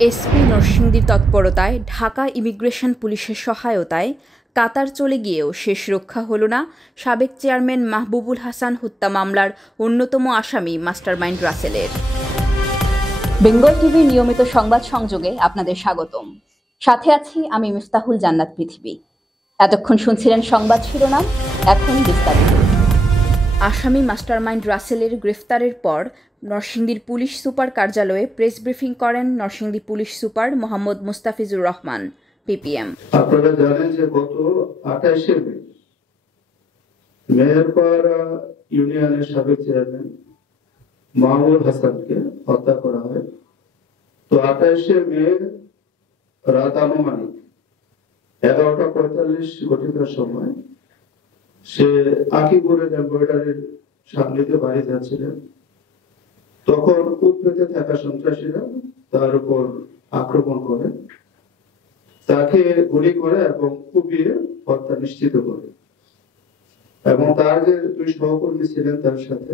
SP নরসিংদীর তৎপরতায় Dhaka immigration পুলিশের সহায়তায় কাতার চলে গিয়েও শেষ রক্ষা হল না সাবেক চেয়ারম্যান মাহবুবুল হাসান হত্যা মামলার অন্যতম আসামি মাস্টারমাইন্ড রাসেলের। বেঙ্গল টিভির নিয়মিত সংবাদ সংযোগে আপনাদের স্বাগতম। সাথে আছি আমি মিফতাহুল জান্নাত পৃথিবী। এতক্ষণ শুনছিলেন সংবাদ শিরোনাম, এখন বিস্তারিত। আসামি মাস্টারমাইন্ড রাসেলের গ্রেফতারের পর নরসিংদীর পুলিশ সুপার কার্যালয়ে প্রেস ব্রিফিং করেন Narsingdi police super Mohammad Mustafizur Rahman PPM. আপনারা জানেন যে গত 28শে মে মেহেরপাড়া ইউনিয়নের সাবেক চেয়ারম্যান মাহবুবুল হাসানকে হত্যা করা হয়। তো 28শে মে রাত আনুমানিক 11:45 ঘটিকার সময় সে আকিপুরের এমব্রয়ডারির সামনে দিয়ে বাড়ি যাচ্ছিলেন। তখন উৎপেতে থাকা সন্ত্রাসীরা তার উপর আক্রমণ করে, তাকে গুলি করে এবং কুপিয়ে হত্যা নিশ্চিত করে, এবং তার যে দুই সহকর্মী ছিলেন তার সাথে,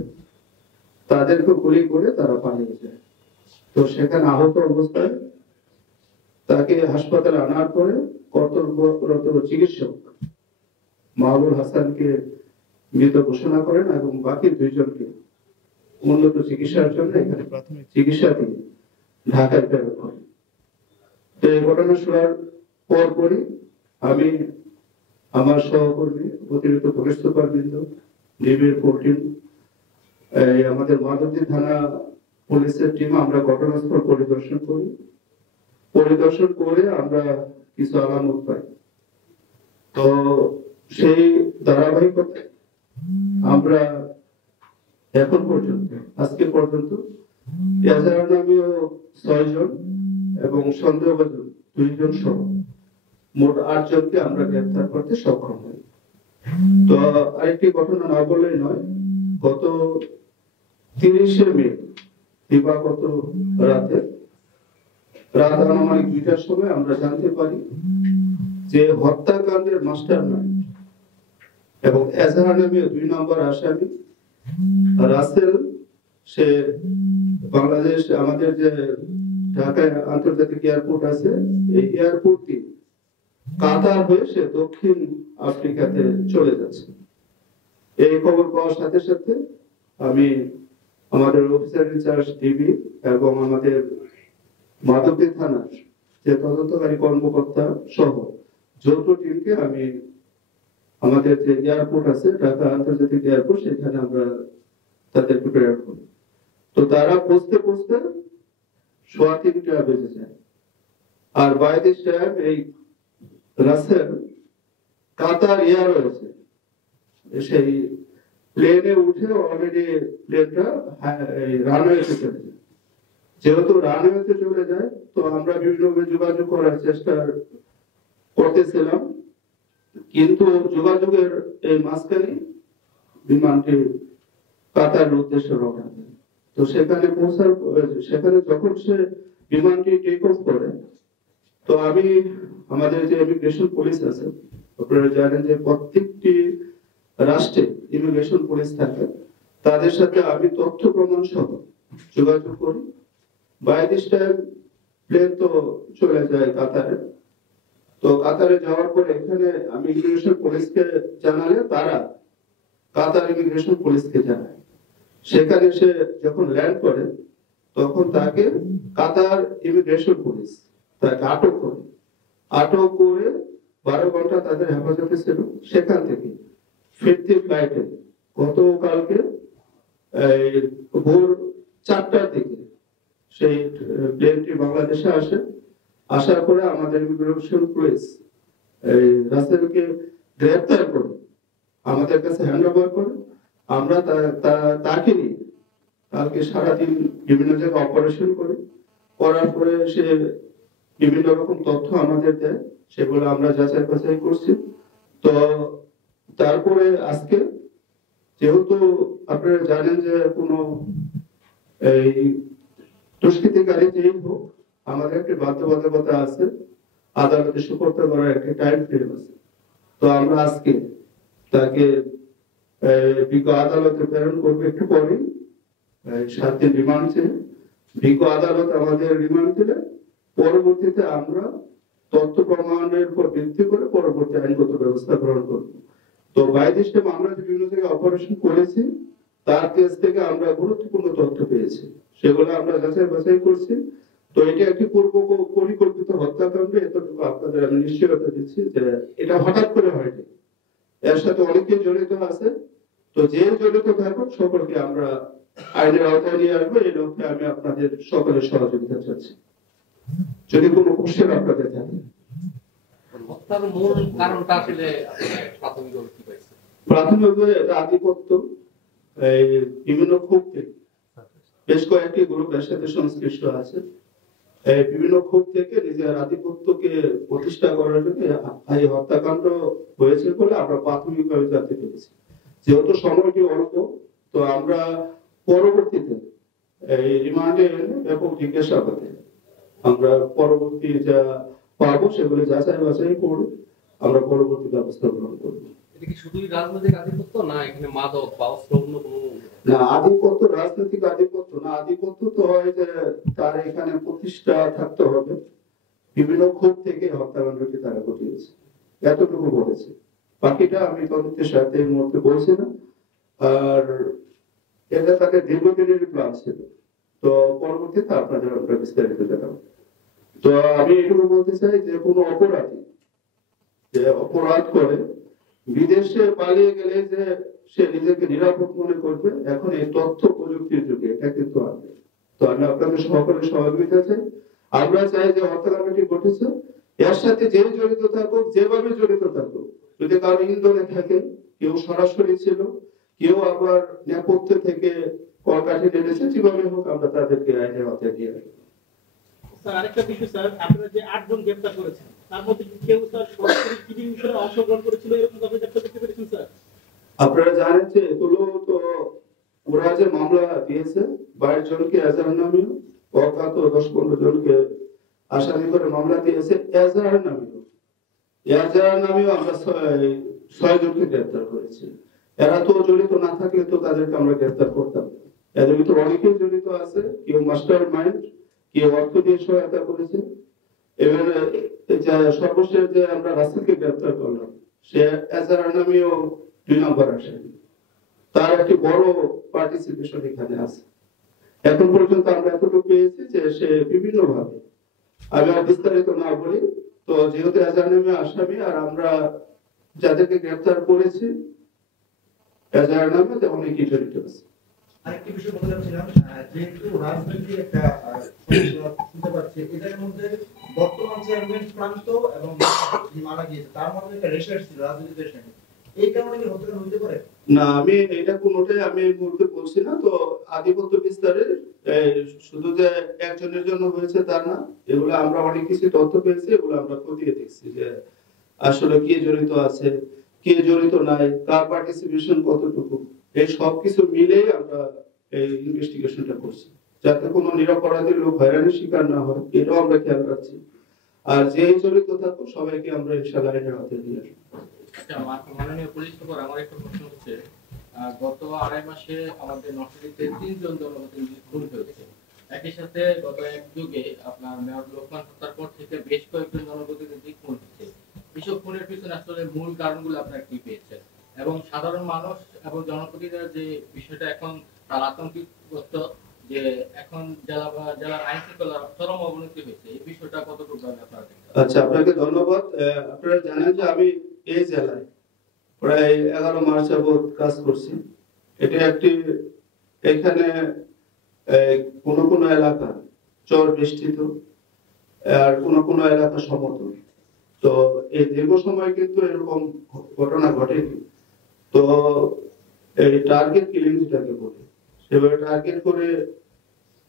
তাদেরকে গুলি করে তারা পালিয়ে যায়। তো সেখানে আহত অবস্থায় তাকে হাসপাতালে আনার পরে কর্তব্যরত চিকিৎসক মাহবুবুল হাসানকে মৃত ঘোষণা করেন এবং বাকি দুইজনকে উন্নত চিকিৎসার জন্য এখানে প্রাথমিক চিকিৎসা দিয়ে ঢাকায় প্রেরণ করেন। তো এই ঘটনা শোনার পরপরই আমি আমার সহকর্মী অতিরিক্ত পুলিশ সুপারবৃন্দ, ডিবির 14, আমাদের মাধবদী থানা পুলিশের টিম আমরা ঘটনাস্থল পরিদর্শন করে আমরা কিছু আলামত পাই। তো সেই ধারাবাহিকতায় আমরা এখন পর্যন্ত আজকে পর্যন্ত এজাহার নামীয় 6 জন এবং সন্দেহভাজন 2 জন সহ মোট 8 জনকে আমরা গ্রেফতার করতে সক্ষম হই। তো আরেকটি ঘটনা না বললেই নয়, গত 30শে মে দিবাগত রাত আনুমানিক 2টার সময় আমরা জানতে পারি যে হত্যাকাণ্ডের মাস্টারমাইন্ড এবং এজাহার নামীয় 2 নম্বর আসামি রাসেল, সে বাংলাদেশ আমাদের যে ঢাকায় আন্তর্জাতিক এয়ারপোর্ট আছে, এই এয়ারপোর্ট দিয়ে কাতার হয়ে সে দক্ষিণ আফ্রিকাতে চলে যাচ্ছে। এই খবর পাওয়ার সাথে সাথে আমি আমাদের অফিসার ইনচার্জ ডিবি এবং আমাদের মাধবদী থানার যে তদন্তকারী কর্মকর্তা সহ যৌথ টিমকে আমি আমাদের যে এয়ারপোর্ট আছে ঢাকা আন্তর্জাতিক এয়ারপোর্ট, সেখানে আমরা তাদেরকে প্রেরণ করি। তো তারা পৌঁছতে 3:15 বেজে যায়। আর বাই দিস টাইম এই রাসেল কাতার এয়ারওয়েজে সেই প্লেনে উঠে অলরেডি প্লেনটা রানওয়েতে চলে যায়। যেহেতু রানওয়েতে চলে যায়, তো আমরা বিভিন্নভাবে যোগাযোগ করার চেষ্টা করতেছিলাম, কিন্তু যোগাযোগের এই মাঝখানে বিমানটি কাতার উদ্দেশ্যে রওনা দেয়। তো সেখানে যখন সে বিমানটি টেক অফ করে, তো আমি আমাদের যে ইমিগ্রেশন পুলিশ আছে, আপনারা জানেন যে প্রত্যেকটি রাষ্ট্রে ইমিগ্রেশন পুলিশ থাকে, তাদের সাথে আমি তথ্য প্রমাণ সহ যোগাযোগ করি। বাই দিস টাইম প্লেন তো চলে যায় কাতারে। তো কাতারে যাওয়ার পরে এখানে আমি ইমিগ্রেশন পুলিশকে জানালে তারা কাতার ইমিগ্রেশন পুলিশকে জানায়। সেখানে সে যখন ল্যান্ড করে, তখন তাকে কাতার ইমিগ্রেশন পুলিশ তাকে আটক করে 12 ঘন্টা তাদের হেফাজতে ছিল। সেখান থেকে ফিরতি ফ্লাইটে গতকালকে ভোর 4টার দিকে সেই প্লেনটি বাংলাদেশে আসে। আসার পরে আমাদের ইমিগ্রেশন পুলিশ রাসেলকে গ্রেফতার করে আমাদের কাছে হ্যান্ড ওভার করে। আমরা তাকে নিয়ে কালকে সারাদিন বিভিন্ন জায়গায় অপারেশন করার পরে সে বিভিন্ন রকম তথ্য আমাদের দেয়, সেগুলো আমরা যাচাই বাছাই করছি। তো তারপরে আজকে যেহেতু আপনারা জানেন যে কোনো এই দুষ্কৃতিকারী যেই হোক, আমাদের একটা বাধ্যবাধকতা আছে, আদালতে সুপর্দ করার একটা টাইম ফ্রেম আছে। তো আমরা আজকে তাকে বিজ্ঞ আদালতে প্রেরণ করবো একটু পরেই। 7 দিন রিমান্ড ছিল, বিজ্ঞ আদালত আমাদের রিমান্ড দিলে পরবর্তীতে আমরা তথ্য প্রমাণের উপর ভিত্তি করে পরবর্তী আইনগত ব্যবস্থা গ্রহণ করব। তো বাইরে আমরা যে বিভিন্ন জায়গায় অপারেশন করেছি তার কেস থেকে আমরা গুরুত্বপূর্ণ তথ্য পেয়েছি, সেগুলো আমরা যাচাই বাছাই করছি। তো এটা একটি পূর্ব পরিকল্পিত হত্যাকাণ্ড, এতটুকু আপনাদের আমি নিশ্চয়তা দিচ্ছি যে এটা হঠাৎ করে হয়নি, এর সাথে অনেকেই জড়িত আছে। তো যে জড়িত থাকুক সকলকে আমরা আইনের আওতায় নিয়ে আসবো, এই লক্ষ্যে আমি আপনাদের সকলের সহযোগিতা চাচ্ছি। যদি কোনো কোশ্চেন আপনাদের থাকে। হত্যার মূল কারণটা আসলে প্রাথমিকভাবে কি পাইছে? প্রাথমিকভাবে এটা আধিপত্য, এই বিভিন্ন ক্ষোভ থেকে, বেশ কয়েকটি গ্রুপ এর সাথে সংশ্লিষ্ট আছে, এই বিভিন্ন ক্ষোভ থেকে নিজের আধিপত্যকে প্রতিষ্ঠা করার জন্য এই হত্যাকাণ্ড হয়েছে বলে আমরা প্রাথমিকভাবে জানতে পেরেছি। যেহেতু সময়টি অল্প, তো আমরা পরবর্তীতে এই রিমান্ডে ব্যাপক জিজ্ঞাসাবাদে আমরা পরবর্তী যা পাবো সেগুলো যাচাই বাছাই করে আমরা পরবর্তী ব্যবস্থা গ্রহণ করবো। এটা কি শুধুই রাজনৈতিক আধিপত্য, না এখানে মাদক বা অস্ত্র অন্য কোনো? না, আধিপত্য রাজনৈতিক আধিপত্য না, আধিপত্য তো হয় যে তার এখানে প্রতিষ্ঠা থাকতে হবে, বিভিন্ন ক্ষোভ থেকে হত্যাকাণ্ডটি তারা ঘটিয়েছে, এতটুকু বলেছে। বাকিটা আমি তদন্তের সাথে এই মুহূর্তে বলছি না। আর এটা তাদের দীর্ঘদিনের প্ল্যান ছিল, তো পরবর্তীতে আপনাদের আমরা বিস্তারিত জানাবো। তো আমি এটুকু বলতে চাই যে কোনো অপরাধী যে অপরাধ করে বিদেশে পালিয়ে গেলে যে সে নিজেকে নিরাপদ মনে করবে, এখন এই তথ্য প্রযুক্তির যুগে এটা কিন্তু আসবে। তো আমি আপনাদের সকলের সহযোগিতা চাই। আমরা চাই যে হত্যাকাণ্ডটি ঘটেছে এর সাথে যে জড়িত থাকুক, যেভাবে জড়িত থাকুক, যদি কারো ইন্ধনে থাকে, কেউ সরাসরি ছিল, কেউ আবার নেপথ্য থেকে কলকাঠি নেমেছে, যেভাবে হোক আমরা তাদেরকে আইনের আওতায় নিয়ে আসবো। স্যার আরেকটা বিষয়, স্যার আপনারা যে 8 জন গ্রেফতার করেছেন তার মধ্যে কি কেউ স্যার সরাসরি কিডিং মিশনে অংশগ্রহণ করেছিল, এরকম ভাবে গ্রেফতার করতে পেরেছেন স্যার? আপনারা জানেন যে এগুলো তো ওরা যে মামলা দিয়েছে 22 জনকে এজাহার নামে, অজ্ঞাত 10-15 জনকে আসামি করে মামলা দিয়েছে এজাহার নামেও আমরা 6 জনকে গ্রেফতার করেছি। এরা তো জড়িত না থাকলে তো তাদেরকে আমরা গ্রেফতার করতাম। এদের ভিতরে অনেকেই জড়িত আছে, কেউ মাস্টার মাইন্ড, কেউ অর্থ দিয়ে সহায়তা করেছে। এবার সর্বশেষ যে আমরা রাসেলকে গ্রেফতার করলাম, সে এজাহার নামেও 2 নম্বর আসামি, তার একটি বড় পার্টিসিপেশন এখানে আছে। এখন পর্যন্ত আমরা এতটুকু পেয়েছি যে সে বিভিন্ন ভাবে, আমি আর বিস্তারিত না বলি, তো যেহেতু এজাহার নামে আসামি আর আমরা যাদেরকে গ্রেফতার করেছি এজাহার নামে অনেকেই জড়িত আছে। আরেকটি বিষয় বলতে চাচ্ছিলাম, যেহেতু রাজনৈতিক একটা সমস্যা শুনতে পাচ্ছি, এটার মধ্যে বর্তমান চেয়ারম্যান প্রান্ত এবং মারা গিয়েছে, তার মধ্যে একটা রেশার ছিল, রাজনৈতিক রেশার, এই কারণে কি হত্যাকাণ্ড হতে পারে? না, আমি এটা কোনোটাই আমি এই মুহূর্তে বলছি না। তো আধিপত্য বিস্তারের শুধু যে একজনের জন্য হয়েছে তা না, এগুলো আমরা অনেক কিছু তথ্য পেয়েছি, এগুলো আমরা খতিয়ে দেখছি যে আসলে কে জড়িত আছে, কে জড়িত নাই, কার পার্টিসিপেশন কতটুকু, এই সব কিছু মিলেই আমরা এই ইনভেস্টিগেশনটা করছি, যাতে কোনো নিরপরাধী লোক হয়রানির শিকার না হয়, এটাও আমরা খেয়াল রাখছি। আর যেই জড়িত থাকুক সবাইকে আমরা ইনশাআল্লাহ আইনের আওতায় নিয়ে আসবো। আচ্ছা, মাননীয় পুলিশ সুপার, আমার একটা প্রশ্ন হচ্ছে, গত 2.5 মাসে আমাদের নরসিংদীতে 3 জন জনপ্রতিনিধি খুন হয়েছে। একই সাথে গত এক যুগে আপনার মেয়র লোকমান হত্যার পর থেকে বেশ কয়েকজন জনপ্রতিনিধি খুন হচ্ছে। এসব খুনের পিছনে আসলে মূল কারণগুলো আপনারা কি পেয়েছেন, এবং সাধারণ মানুষ এবং জনপ্রতিনিধিরা যে বিষয়টা এখন তার আতঙ্কগ্রস্ত, যে এখন জেলার আইন শৃঙ্খলার চরম অবনতি হয়েছে, এই বিষয়টা কতটুকু আপনারা দেখছেন? আচ্ছা, আপনাকে ধন্যবাদ। আপনারা জানেন যে আমি এই জেলায় প্রায় 11 মাস যাবত কাজ করছি। এটা একটি, এখানে কোন এলাকা চর বেষ্টিত আর কোন এলাকা সমতল। তো এই দীর্ঘ সময় কিন্তু এরকম ঘটনা ঘটেনি। তো এই টার্গেট কিলিং যেটাকে বলে, সেভাবে টার্গেট করে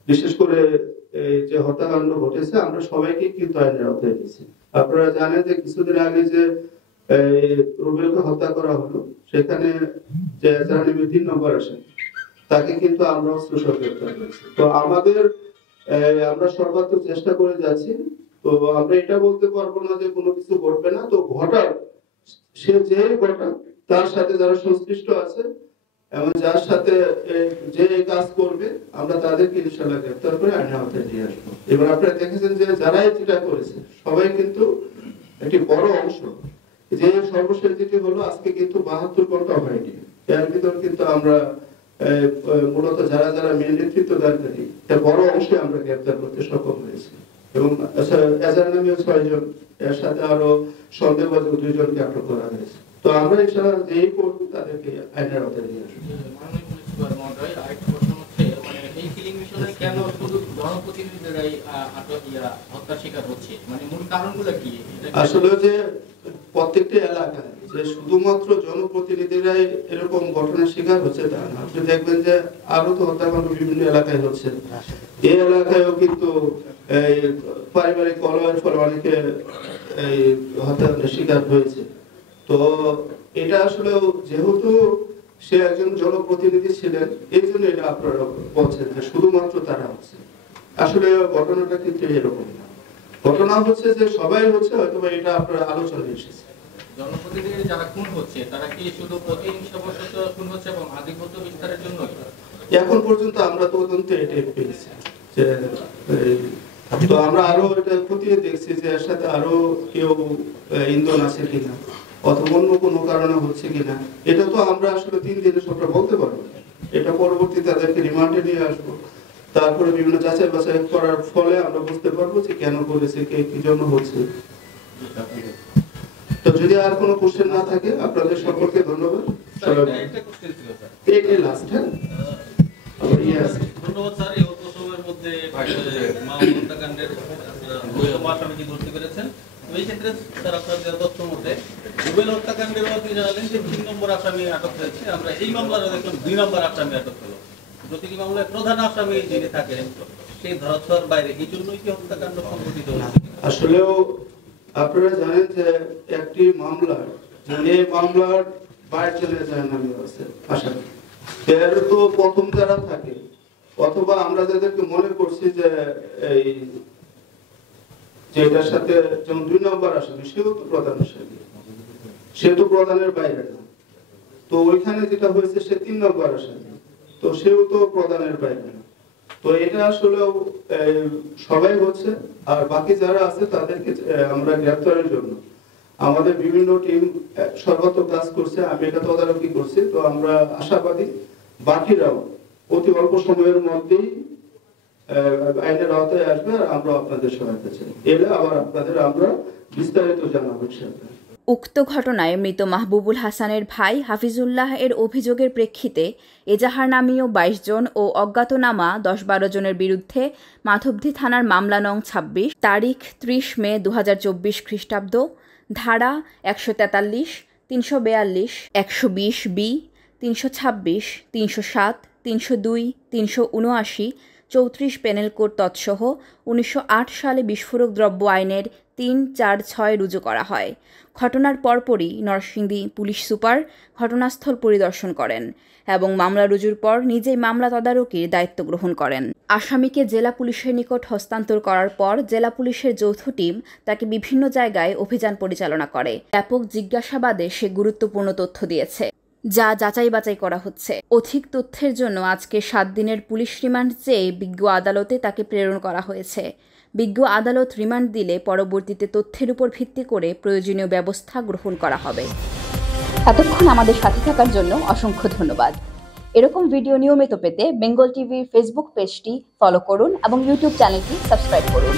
বিশেষ করে এই যে হত্যাকাণ্ড ঘটেছে আমরা সবাইকে কিন্তু আইনের আওতায় এনেছি। আপনারা জানেন যে কিছুদিন আগে যে রুবেলকে হত্যা করা হলো, সেখানে যে এজাহার নামে 3 নম্বর আসে, তাকে কিন্তু আমরা অস্ত্রসহ গ্রেফতার করেছি। তো আমরা সর্বাত্মক চেষ্টা করে যাচ্ছি। তো আমরা এটা বলতে পারবো না যে কোনো কিছু ঘটবে না, তো ঘটার সে যে ঘটা তার সাথে যারা সংশ্লিষ্ট আছে এবং যার সাথে যে এই কাজ করবে আমরা তাদেরকে ইনশাআল্লাহ গ্রেফতার করে আইনের আওতায় নিয়ে আসবো। এবার আপনারা দেখেছেন যে যারাই যেটা করেছে সবাই কিন্তু একটি বড় অংশ, যে সর্বশেষ যেটি হলো আজকে কিন্তু 72 ঘন্টা হয়নি, এর ভিতর কিন্তু আমরা মূলত যারা যারা মেন নেতৃত্ব দানকারী এর বড় অংশে আমরা গ্রেফতার করতে সক্ষম হয়েছি এবং এজার নামীয় 6 জন, এর সাথে আরো সন্দেহভাজন 2 জনকে আটক করা হয়েছে। তো আমরা ইনশাআল্লাহ যেই করব তাদেরকে আইনের আওতায় নিয়ে আসবো। মাননীয় পুলিশ সুপার মহোদয়, আরেকটা প্রশ্ন হচ্ছে মানে এই কিলিং মিশনে কেন শুধু জনপ্রতিনিধিরাই হত্যার শিকার হচ্ছে, মানে মূল কারণগুলো কি? আসলে যে প্রত্যেকটা এলাকায় যে শুধুমাত্র জনপ্রতিনিধিরাই এরকম ঘটনার শিকার হচ্ছে তা না, আপনি দেখবেন যে আরো তো হত্যাকাণ্ড বিভিন্ন এলাকায় হচ্ছে। এই এলাকায়ও কিন্তু এই পারিবারিক কলহের ফলে অনেকে এই হত্যাকাণ্ডের শিকার হয়েছে। তো এটা আসলে যেহেতু সে একজন জনপ্রতিনিধি ছিলেন এই জন্য এটা আপনারা বলছেন যে শুধুমাত্র তারা হচ্ছে, আসলে ঘটনাটা কিন্তু এরকম না। ঘটনা হচ্ছে যে সবাই হচ্ছে, হয়তো এটা আপনার আলোচনায় এসেছে। জনপ্রতিনিধি যারা খুন হচ্ছে তারা কি শুধু প্রতিহিংসাবশত খুন হচ্ছে এবং আধিপত্য বিস্তারের জন্য? এখন পর্যন্ত আমরা তদন্তে এটাই পেয়েছি যে তো আমরা আরো এটা খতিয়ে দেখছি যে এর সাথে আরো কেউ ইন্ধন আছে কিনা অথবা অন্য কোনো কারণে হচ্ছে কিনা। এটা তো আমরা আসলে 3 দিনে সবটা বলতে পারবো না, এটা পরবর্তীতে তাদেরকে রিমান্ডে নিয়ে আসবো, তারপরে বিভিন্ন যাচাই বাছাই করার ফলে আমরা বুঝতে পারবো যে কেন করেছে, কে কি জন্য হচ্ছে। তো যদি আর কোনো কোশ্চেন না থাকে আপনাদের সকলকে ধন্যবাদ। একটা কোশ্চেন ছিল স্যার, এই লাস্ট ধন্যবাদ স্যার। এই অল্প সময়ের মধ্যে মামলা হত্যাকাণ্ডের দুইজন আসামিকে ধরতে পেরেছেন। এই ক্ষেত্রে স্যার আপনার দেওয়া তথ্য মতে রুবেল হত্যাকাণ্ডের আপনি জানালেন যে 3 নম্বর আসামি আটক হয়েছে, আমরা এই মামলার দেখলাম 2 নম্বর আসামি আটক হলো। প্রতিটি মামলায় প্রধান আসামি যিনি থাকেন সেই ধরাছোঁয়ার বাইরে, এই জন্যই কি হত্যাকাণ্ড সংঘটিত হয়েছে? আসলেও আপনারা জানেন যে একটি মামলার যে মামলার বাইরে চলে যায় নামে আছে আসামি, এর তো প্রথম যারা থাকে অথবা আমরা যাদেরকে মনে করছি যে এই যেটার সাথে যেমন 2 নম্বর আসামি সেও তো প্রধান আসামি, সে তো প্রধানের বাইরে না। তো ওইখানে যেটা হয়েছে সে 3 নম্বর আসামি, তো সেও তো প্রধানের বাইরে না। তো এটা আসলে সবাই হচ্ছে, আর বাকি যারা আছে তাদেরকে আমরা গ্রেফতারের জন্য আমাদের বিভিন্ন টিম সর্বাত্মক কাজ করছে, আমি এটা তদারকি করছি। তো আমরা আশাবাদী বাকিরাও অতি অল্প সময়ের মধ্যেই আইনের আওতায় আসবে, আর আমরা আপনাদের সহায়তা চাই। এলে আবার আপনাদের আমরা বিস্তারিত জানাবো ইনশাআল্লাহ। উক্ত ঘটনায় মৃত মাহবুবুল হাসানের ভাই হাফিজুল্লাহ এর অভিযোগের প্রেক্ষিতে এজাহার নামীয় 22 জন ও অজ্ঞাতনামা 10-12 জনের বিরুদ্ধে মাধবদী থানার মামলা নং 26 তারিখ 30 মে 2024 খ্রিস্টাব্দ ধারা 143, 342, 120B, 326, 307, 302, 379, 34 পেনেল কোড তৎসহ 1908 সালে বিস্ফোরক দ্রব্য আইনের 346 রুজু করা হয়। ঘটনার পরপরই নরসিংদী পুলিশ সুপার ঘটনাস্থল পরিদর্শন করেন এবং মামলা রুজুর পর নিজেই মামলা তদারকির দায়িত্ব গ্রহণ করেন। আসামিকে জেলা পুলিশের নিকট হস্তান্তর করার পর জেলা পুলিশের যৌথ টিম তাকে বিভিন্ন জায়গায় অভিযান পরিচালনা করে। ব্যাপক জিজ্ঞাসাবাদে সে গুরুত্বপূর্ণ তথ্য দিয়েছে, যা যাচাই বাছাই করা হচ্ছে। অধিক তথ্যের জন্য আজকে 7 দিনের পুলিশ রিমান্ড চেয়ে বিজ্ঞ আদালতে তাকে প্রেরণ করা হয়েছে। বিজ্ঞ আদালত রিমান্ড দিলে পরবর্তীতে তথ্যের উপর ভিত্তি করে প্রয়োজনীয় ব্যবস্থা গ্রহণ করা হবে। এতক্ষণ আমাদের সাথে থাকার জন্য অসংখ্য ধন্যবাদ। এরকম ভিডিও নিয়মিত পেতে বেঙ্গল টিভির ফেসবুক পেজটি ফলো করুন এবং ইউটিউব চ্যানেলটি সাবস্ক্রাইব করুন।